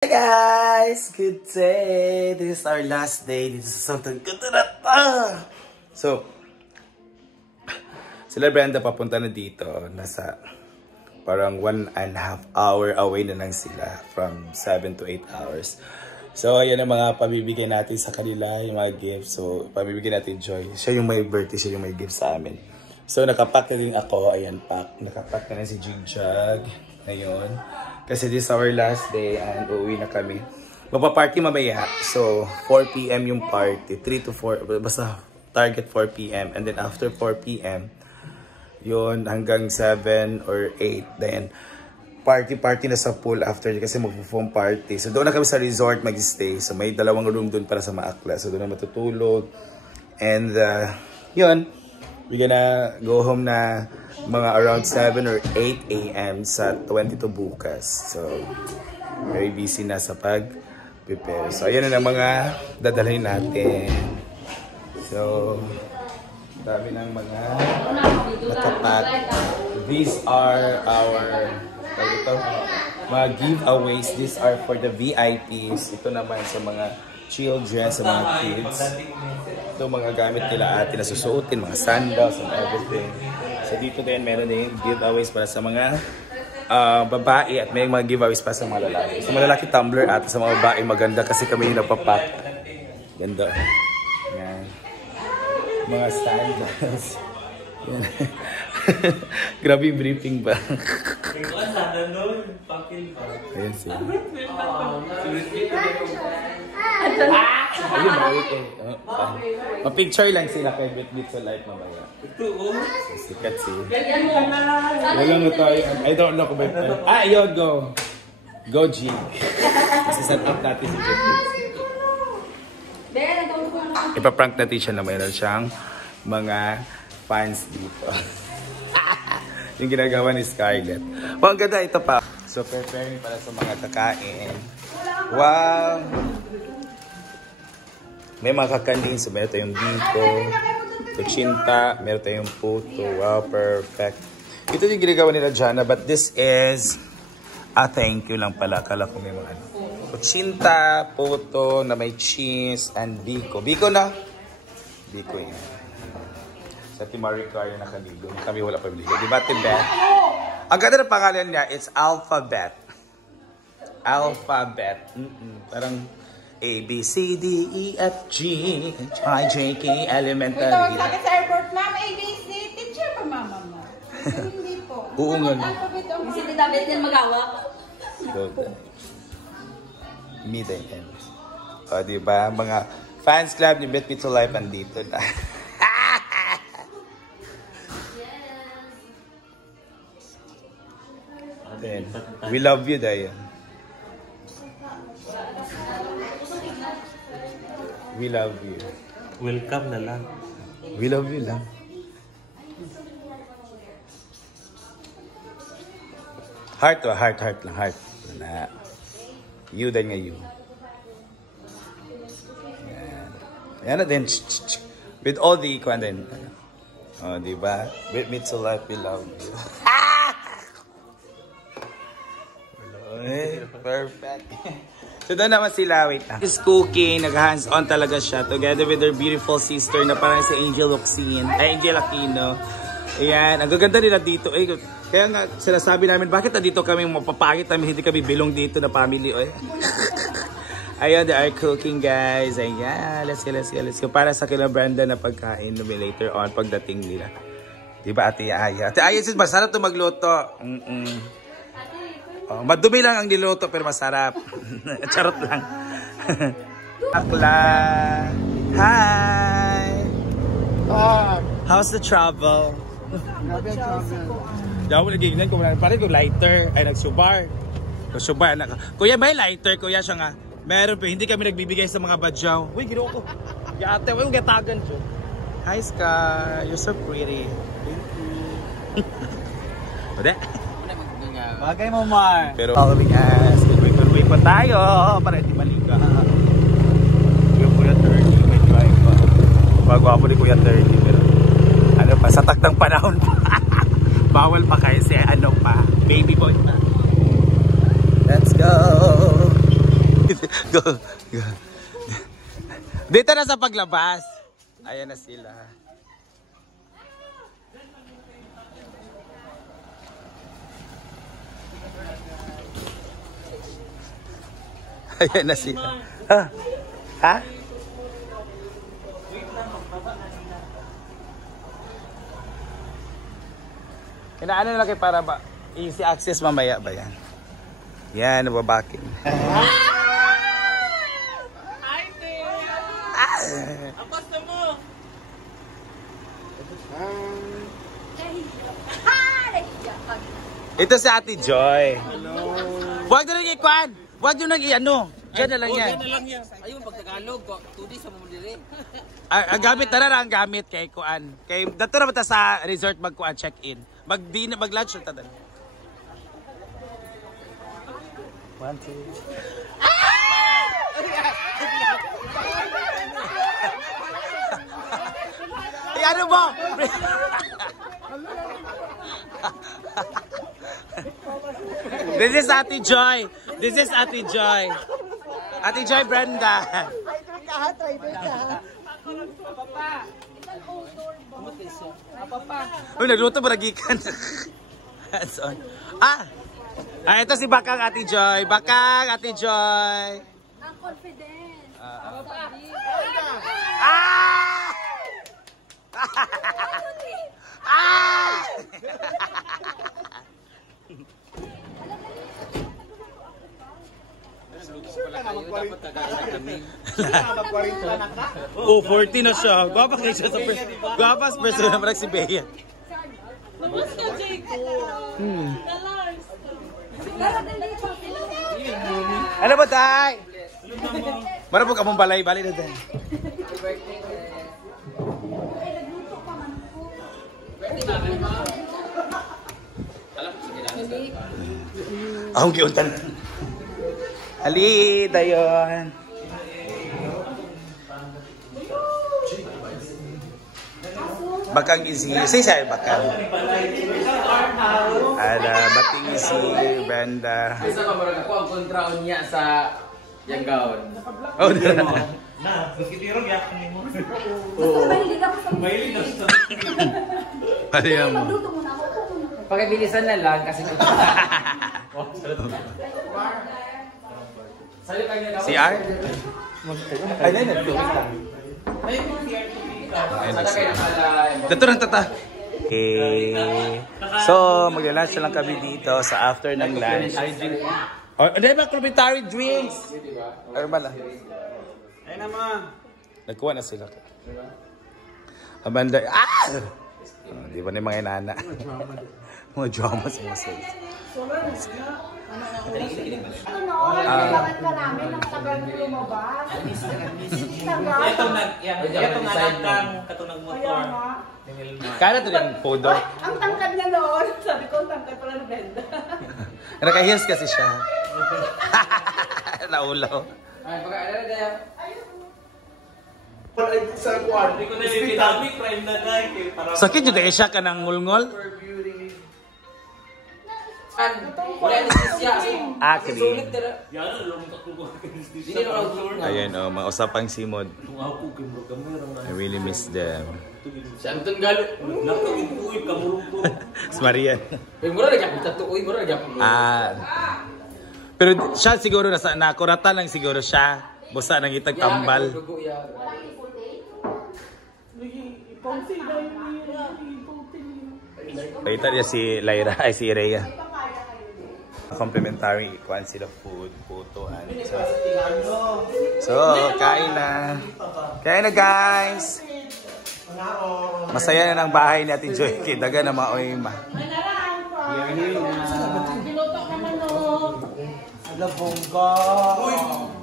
Hi guys! Good day! This is our last day. This is something good na. So, sila Brenda papunta na dito. Nasa parang 1.5 hour away na lang sila from 7 to 8 hours. So, ayan ang mga pabibigay natin sa kanila, yung mga gifts. So, pabibigay natin Joy. Siya yung may birthday, siya yung may gift sa amin. So, nakapack na din ako. Ayan, pack. Nakapack na si Jigjag. Ngayon. Kasi this is our last day and uuwi na kami. Magpa-party mamaya. So, 4 PM yung party. 3 to 4. Basta target 4 PM. And then after 4 PM, yun hanggang 7 or 8. Then, party na sa pool after kasi mag-foam party. So, doon na kami sa resort mag-stay. So, may 2 room doon para sa Maakla. So, doon na matutulog. And, yun. We're gonna go home na mga around 7 or 8 AM sa 22 bukas. So, very busy na sa pag-prepare. So, ayan na mga dadalhin natin. So, dami ng mga nakapat. These are our mga giveaways. These are for the VIPs. Ito naman sa mga children, sa mga kids. Ito mga gamit nila ate na susuotin, mga sandals and everything. So dito din meron din giveaways para sa mga babae at may mga giveaways pa sa mga lalaki. Sa mga lalaki tumbler at sa mga babae maganda kasi kami yung nagpapack. Ganda. Yan. Mga sandals. Yan. Grabe yung briefing ba? Ayan siya. Ayun, ma-picture lang sila kay Bitbit sa live mamaya. Sikat siya. Wala na tayo. I don't know kung may plan. Ayun, go. Go, G. Kasi set up natin si Bitbit. Ipaprank natin siya na mayroon siyang mga fans dito. Yung ginagawa ni Scarlett. Well, ang ganda ito pa. So, preparing para sa mga kakain. Wow! May mga kakanin. So, meron tayong biko, kuchinta, meron tayong puto. Wow, perfect. Ito yung ginagawa nila Jana, but this is thank you lang pala. Akala ko may mga kuchinta, puto na may cheese, and biko. Biko na? Biko yan. Sa Timarica yung nakaligo. Kami wala pa biligo. Diba, Tibet? Ang ganda ng pangalan niya, it's Alphabet. Alphabet. Parang A, B, C, D, E, F, G, H, I, J, K, elementary. Ito, lagi sa airport, ma'am, A, B, C, teacher pa, mama mo. Hindi po. Oo nga. Si Tita Beth yan magawa. Me din. O, diba? Mga fans club ni Bitbit to Life andito na. We love you, Dayan. We love you. Welcome na lang. We love you lang. Heart to heart lang, heart. Na. You din nga you. Yan na din. With all the equal din. Oh, diba? With me to life, we love you. Perfect. So doon naman sila, wait lang. She's cooking, nag-hands-on talaga siya together with her beautiful sister na parang si Angel Oxin, Angel Aquino. Ayan, ang gaganda nila dito. Kaya nga sinasabi namin, bakit na dito kami mapapakit namin, hindi kami bilong dito na family. Ayan, they are cooking guys. Ayan, let's go. Para sa kila Brenda na pagkain later on pagdating nila. Diba Ate Aya? Ate Aya, masarap ito magluto. Oh, madumi lang ang niluto pero masarap. Charot lang. Akla. Hi. How's the travel? Grabe ang travel. Daw lagi gignan ko pare ko lighter ay nagsubar. Nagsubar na. Kuya may lighter kuya siya nga. Meron pa hindi kami nagbibigay sa mga badyaw. Uy, giro ko. Ya ate, uy gatagan siya. Hi Scar, you're so pretty. Thank you. Ode. Bagay mo, Mar. Pero following us, good pa tayo para hindi maliga. Yung Kuya 30, may drive pa. Bago ako ni Kuya 30, pero ano pa, sa takdang panahon pa. Bawal pa kasi ano pa, baby boy pa. Let's go! Go. Go. Dito na sa paglabas. Ayan na sila. Ayan na sila. Ha? Kinaano na lang kayo para ba easy access mamaya ba yan? Yan, nababaking. Hi, Tim! Apos na mo! Ito si Ate Joy. Hello. Huwag na lang ikuan. Huwag nyo nang i-ano. Diyan na lang yan. Ayun, pag Tagalog, 2 days sa mamudiri. Ang gamit na lang ang gamit kay kuan. Kay dato na bata sa resort magkuan check-in. Mag-lunch na tadan. 1, 2. Ano mo? This is Ate Joy. This is Ate Joy. Ate Joy Brenda. Uy, nagluto ba nagikan? Hands on. Ito si Bakang Ate Joy. Bakang Ate Joy. Ang confidence. Oh, 40 na siya. Gwapa kayo siya sa Gwapas person naman si Bea. Nabos ka, Jake. Ano ba, Tay? Marapog ka mong balay na dahil. Ahong kiuntan. Ali, dayon. Bakang isi, say bakang. Ada bating isi banda. Bisa ka marag ako ang kontraon niya sa yang gaon. Oh, dira. Nah, begitu ya mo. Ano mo? Pakibilisan na lang kasi CR? Ay, na. Dito lang tata. Okay. So, magla-lunch lang kami dito sa after ng lunch. Oh, hindi ba complimentary drinks? Ano ba lang? Ay naman. Nagkuha na sila. Amanda. Di ba na yung mga inana? Mga drama sa mga sales. Bakit ka namin nakatagal na lumabas? Ito nga lang katunang motor. Kaya na ito yung podo. Ang tangkad na noon. Sabi ko, ang tangkad pala ng benda. Naka-heels kasi siya. Naulaw. Ay, pagka-alala daya. Hindi ko na yung pinamik, crime na guy. Sakit yun dahil siya ka ng ngulngol? Wala ni siya. Actually. Sulit dala. Yan, lumtak ko. Dili na ako. Ayan o, mga usapang simod. I really miss them. Santun galo. Nakagituit ka murong. Marian. Uy, mura lagi ako tatuoy, mura lagi ako. Pero siya siguro nakuratan lang siguro siya. Busa nang itag tambal. Kita niya si Lyra, ay si Rhea. Complimentary ikuan sila food, putuan. So, kain na. Kain na guys. Masaya na ng bahay ni Ate Joy. Daga na maoy ma.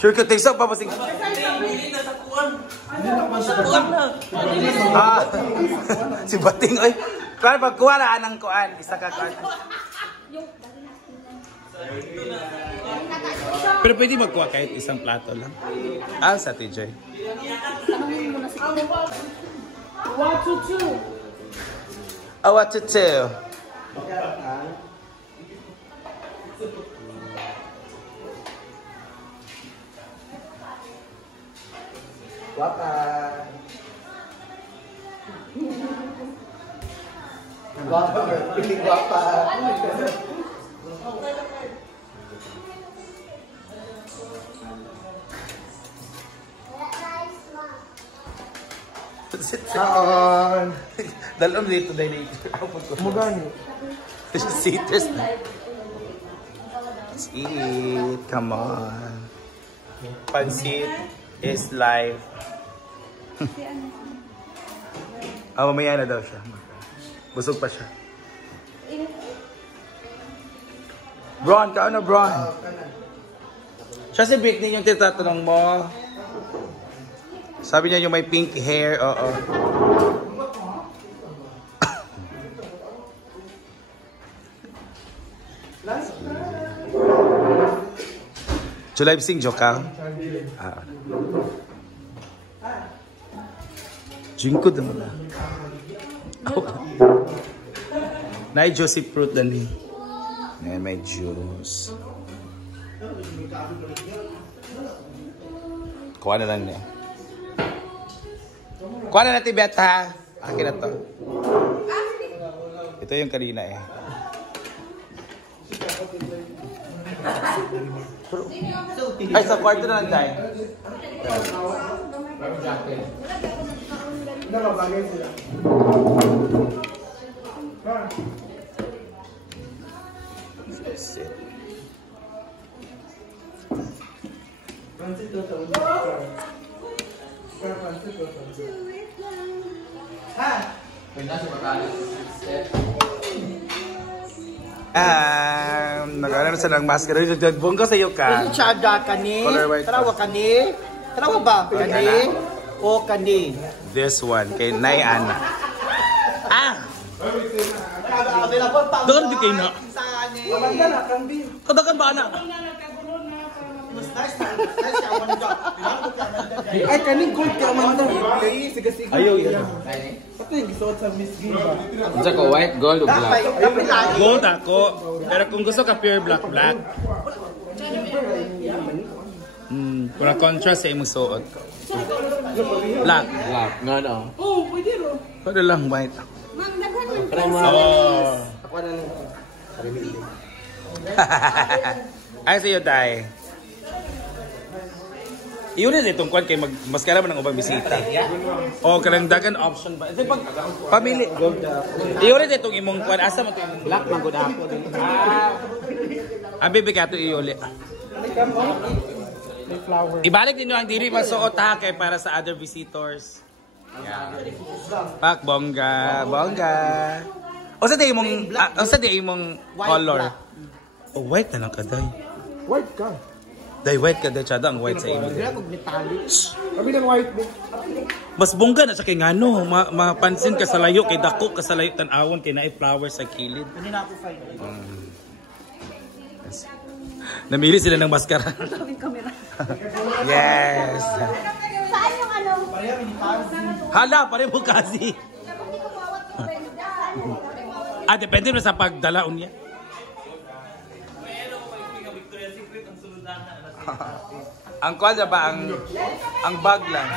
Sure ka, take pa pasing. Si Bating, oy. Kuan pagkuha na anang kuan, isa ka kuan. Pero pwede magkuha kahit isang plato lang. Sa TJ. What to do? What to do? Guapa. Guapa, piling guapa. Saan? Dalam dito dahil Mugani. Sitters na. Let's eat. Come on. Pansit is live. Mamaya na daw siya. Busog pa siya. Bron, ka ano, Bron? Siya si Britney yung titatanong mo. Sabi niya yung may pink hair, oo. July sing Jokang? Ah. Jingko naman na. Oh. May juicy fruit na ni. May juice. Kuha na lang niya. Kuha na natin, Beta. Akin na to. Ito yung kanina eh. Ay, sa kwarto na lang tayo. That's it. Nag-ano sa ng maskara. Bongga sa iyo ka. Chaga kani, tarawa kani, tarawa ba? Kani, o kani. This one, kay Nay Ana. Doon di kay na. Kadagan ba ana? Ay kani gold ka man daw. Ayaw yan. Ito yung gisuot sa Miss Giva. Unsa ko white, gold o black? Gold ako. Pero kung gusto ka pure black, black. Para contrast sa imong suot. Black. Black, nga no. Pwede lang white. Mang daghan man. Oh. Ako na lang. Ay sa'yo tayo. Iyon na itong kwan kay maskara man ang ubang bisita. O kanang dagan option ba? Ito pag pamili. Iyon na itong imong kwan. Asa mo ito imong Black man gud ako. Abi ka ito iuli. Ibalik ninyo ang diri masuot ha kay para sa other visitors. Yeah. Pak bongga, bongga. O sa di imong color. Oh, white na lang ka day. White ka. Day white ka day chada ang white sa imong. Dira kog metallic. Kami ng white bit. Mas bongga na sa kay ngano, mapansin ka sa layo kay dako ka sa layo tan-awon kay naay flowers sa kilid. Kani na ako fine. Yes. Namili sila ng maskara. Yes. Saan yung ano? Hala, pare mo kasi. Depende na sa pagdalaon niya. Ang kwal ba ang bag lang?